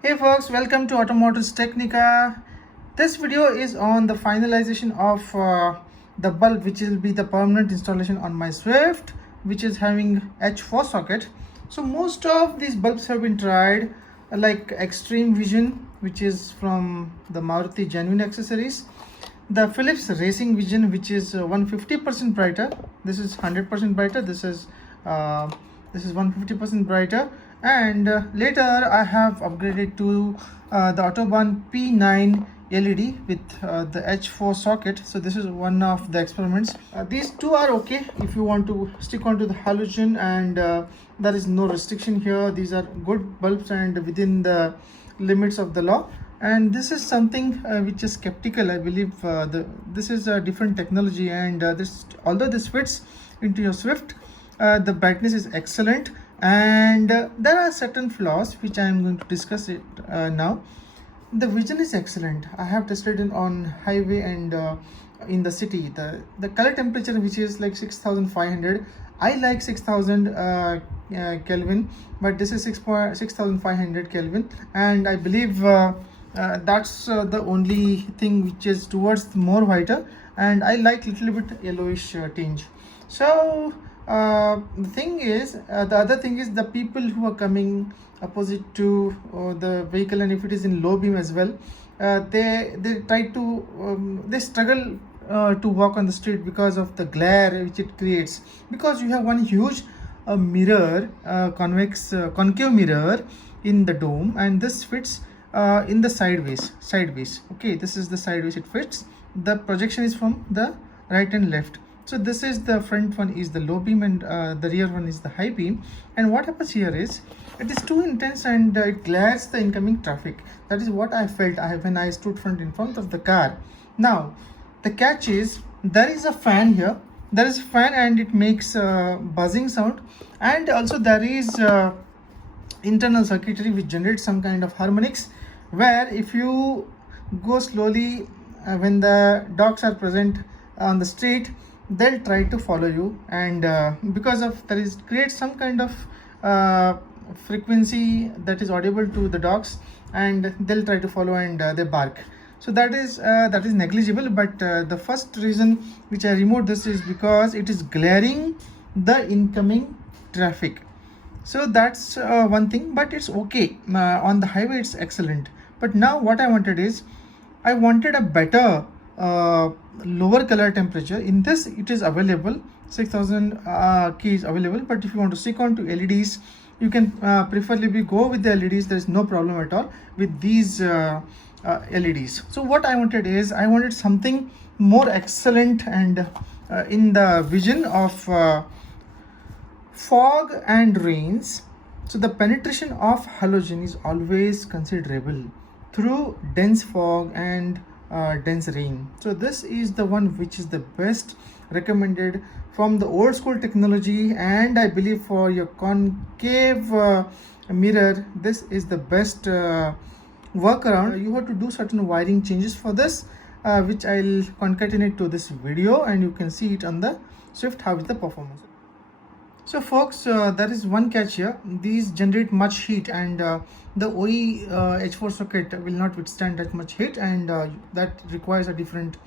Hey folks, welcome to Automotives Technica. This video is on the finalization of the bulb which will be the permanent installation on my Swift, which is having H4 socket. So most of these bulbs have been tried, like Extreme Vision, which is from the Maruti Genuine Accessories, the Philips Racing Vision, which is 150% brighter. This is 100% brighter. Uh, this is 150% brighter. And later I have upgraded to the Autobahn P9 LED with the H4 socket. So this is one of the experiments. These two are okay if you want to stick on to the halogen, and there is no restriction here. These are good bulbs and within the limits of the law. And this is something which is skeptical. I believe this is a different technology, and this, although this fits into your Swift, the brightness is excellent, and there are certain flaws which I am going to discuss it now. The vision is excellent. I have tested it on highway and in the city. The color temperature, which is like 6500, I like 6000 Kelvin, but this is 6500 Kelvin, and I believe that's the only thing which is towards more whiter, and I like little bit yellowish tinge. So the thing is, the other thing is the people who are coming opposite to the vehicle, and if it is in low beam as well, they try to they struggle to walk on the street because of the glare which it creates, because you have one huge mirror, concave mirror in the dome, and this fits in the sideways. Okay, this is the sideways it fits. The projection is from the right and left. So this is the front one is the low beam, and the rear one is the high beam. And what happens here is it is too intense, and it glares the incoming traffic. That is what I felt when I stood in front of the car. Now the catch is there is a fan here. There is a fan, and it makes buzzing sound, and also there is internal circuitry which generates some kind of harmonics, where if you go slowly, when the dogs are present on the street, they'll try to follow you, and because of there is creates some kind of frequency that is audible to the dogs, and they'll try to follow, and they bark. So that is negligible. But the first reason which I removed this is because it is glaring the incoming traffic. So that's one thing, but it's okay. On the highway it's excellent. But now what I wanted is, I wanted a better lower color temperature. In this it is available, 6000 key is available, but if you want to stick on to LEDs, you can preferably go with the LEDs. There is no problem at all with these LEDs. So what I wanted is, I wanted something more excellent, and in the vision of fog and rains. So the penetration of halogen is always considerable through dense fog and dense rain. So this is the one which is the best recommended from the old school technology, and I believe for your concave mirror, this is the best workaround. You have to do certain wiring changes for this, which I'll concatenate to this video, and you can see it on the Swift how is the performance. So folks, there is one catch here. These generate much heat, and the OE H4 socket will not withstand that much heat, and that requires a different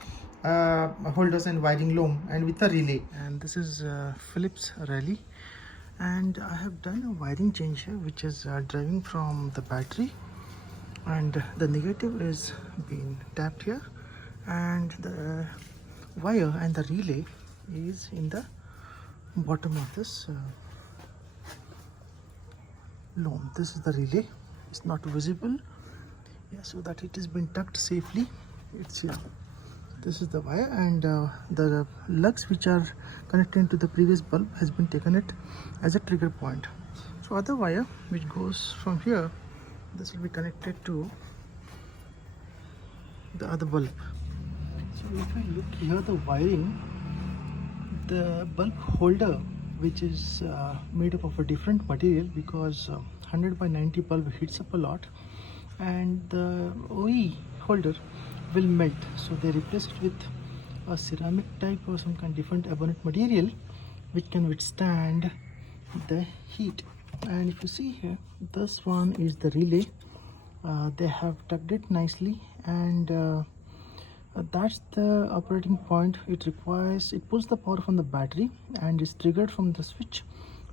holders and wiring loom, and with a relay. And this is Philips relay, and I have done a wiring change here, which is driving from the battery, and the negative is being tapped here, and the wire and the relay is in the bottom of this loom. This is the relay. It's not visible, yeah, so that it has been tucked safely. It's here. This is the wire, and the lugs which are connected to the previous bulb has been taken it as a trigger point. So other wire which goes from here, this will be connected to the other bulb. So if I look here, the wiring, the bulb holder, which is made up of a different material, because 100 by 90 bulb heats up a lot, and the OE holder will melt, so they replace it with a ceramic type or some kind of different ebonite material which can withstand the heat. And if you see here, this one is the relay, They have tucked it nicely, and that's the operating point. It pulls the power from the battery and is triggered from the switch,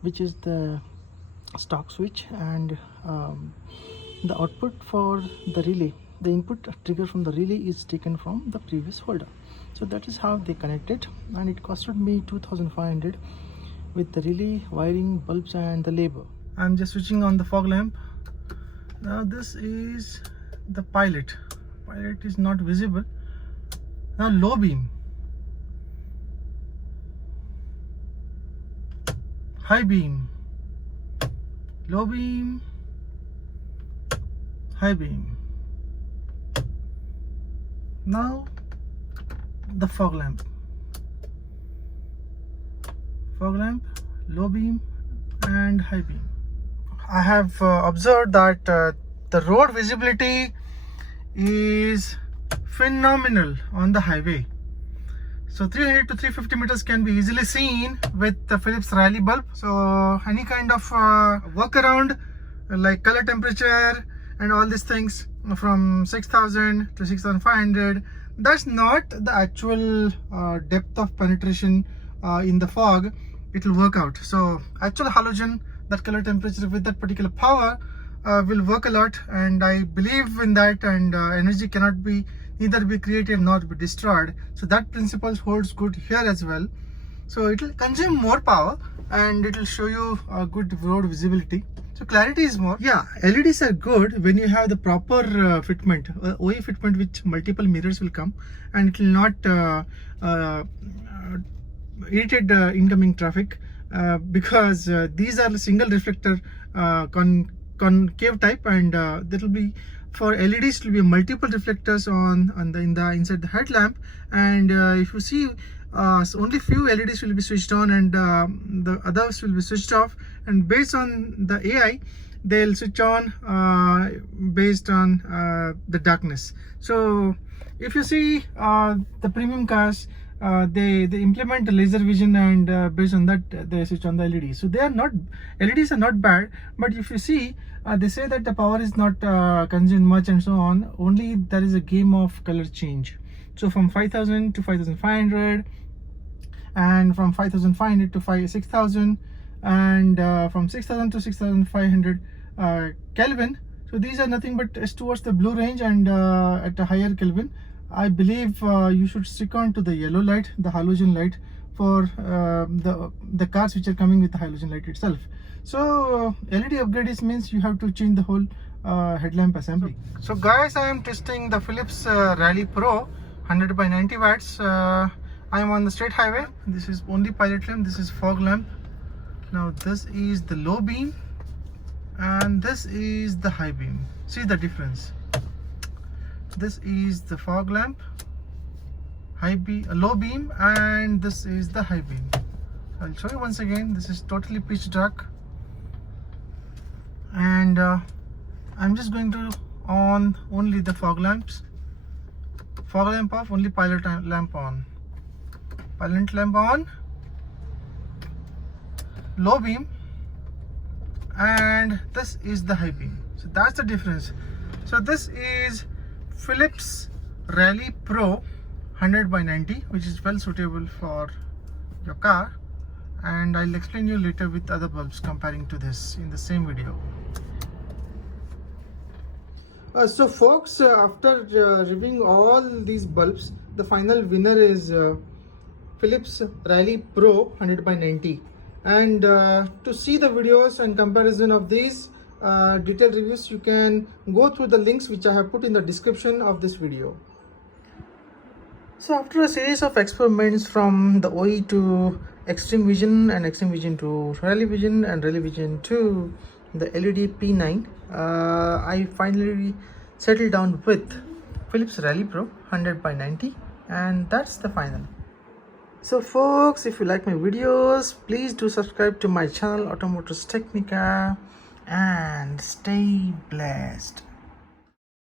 which is the stock switch, and the output for the relay, the input trigger from the relay, is taken from the previous holder. So that is how they connect it, and it costed me 2,500 with the relay, wiring, bulbs, and the labor. I'm just switching on the fog lamp. Now this is the pilot is not visible. Now low beam, high beam, low beam, high beam. Now the fog lamp, low beam, and high beam. I have observed that the road visibility is phenomenal on the highway. So 300 to 350 meters can be easily seen with the Philips Rally bulb. So any kind of workaround like color temperature and all these things from 6,000 to 6,500, that's not the actual depth of penetration in the fog. It will work out. So actual halogen, that color temperature with that particular power will work a lot, and I believe in that, and energy cannot be neither be created nor be destroyed. So that principle holds good here as well. So it will consume more power and it will show you a good road visibility. So clarity is more. Yeah, LEDs are good when you have the proper fitment, OE fitment, with multiple mirrors will come, and it will not irritate the incoming traffic, because these are single reflector concave type, and that will be for LEDs. It will be multiple reflectors in the inside the headlamp, and if you see so only few LEDs will be switched on, and the others will be switched off, and based on the AI they'll switch on based on the darkness. So if you see the premium cars, they implement the laser vision, and based on that they switch on the LEDs. So LEDs are not bad, but if you see they say that the power is not consumed much and so on. Only there is a game of color change. So from 5,000 to 5,500, and from 5,500 to 6,000, and from 6,000 to 6,500 Kelvin. So these are nothing but towards the blue range, and at a higher Kelvin, I believe you should stick on to the yellow light, the halogen light, for the cars which are coming with the halogen light itself. So LED upgrade means you have to change the whole headlamp assembly. So guys, I am testing the Philips Rally Pro 100 by 90 watts. I am on the state highway. This is only pilot lamp, this is fog lamp. Now this is the low beam, and this is the high beam. See the difference. This is the fog lamp, low beam, and this is the high beam. I'll show you once again. This is totally pitch dark, and I'm just going to on only the fog lamps. Fog lamp off, only pilot lamp on. Pilot lamp on, low beam, and this is the high beam. So that's the difference. So this is Philips Rally Pro 100 by 90, which is well suitable for your car, and I'll explain you later with other bulbs comparing to this in the same video. So folks, after reviewing all these bulbs, the final winner is Philips Rally Pro 100 by 90. And to see the videos and comparison of these detailed reviews, you can go through the links which I have put in the description of this video. So after a series of experiments from the OE to Extreme Vision, and Extreme Vision to Rally Vision, and Rally Vision to the LED P9, I finally settled down with Philips Rally Pro 100 by 90, and that's the final. So folks, if you like my videos, please do subscribe to my channel Automotors Technica, and stay blessed.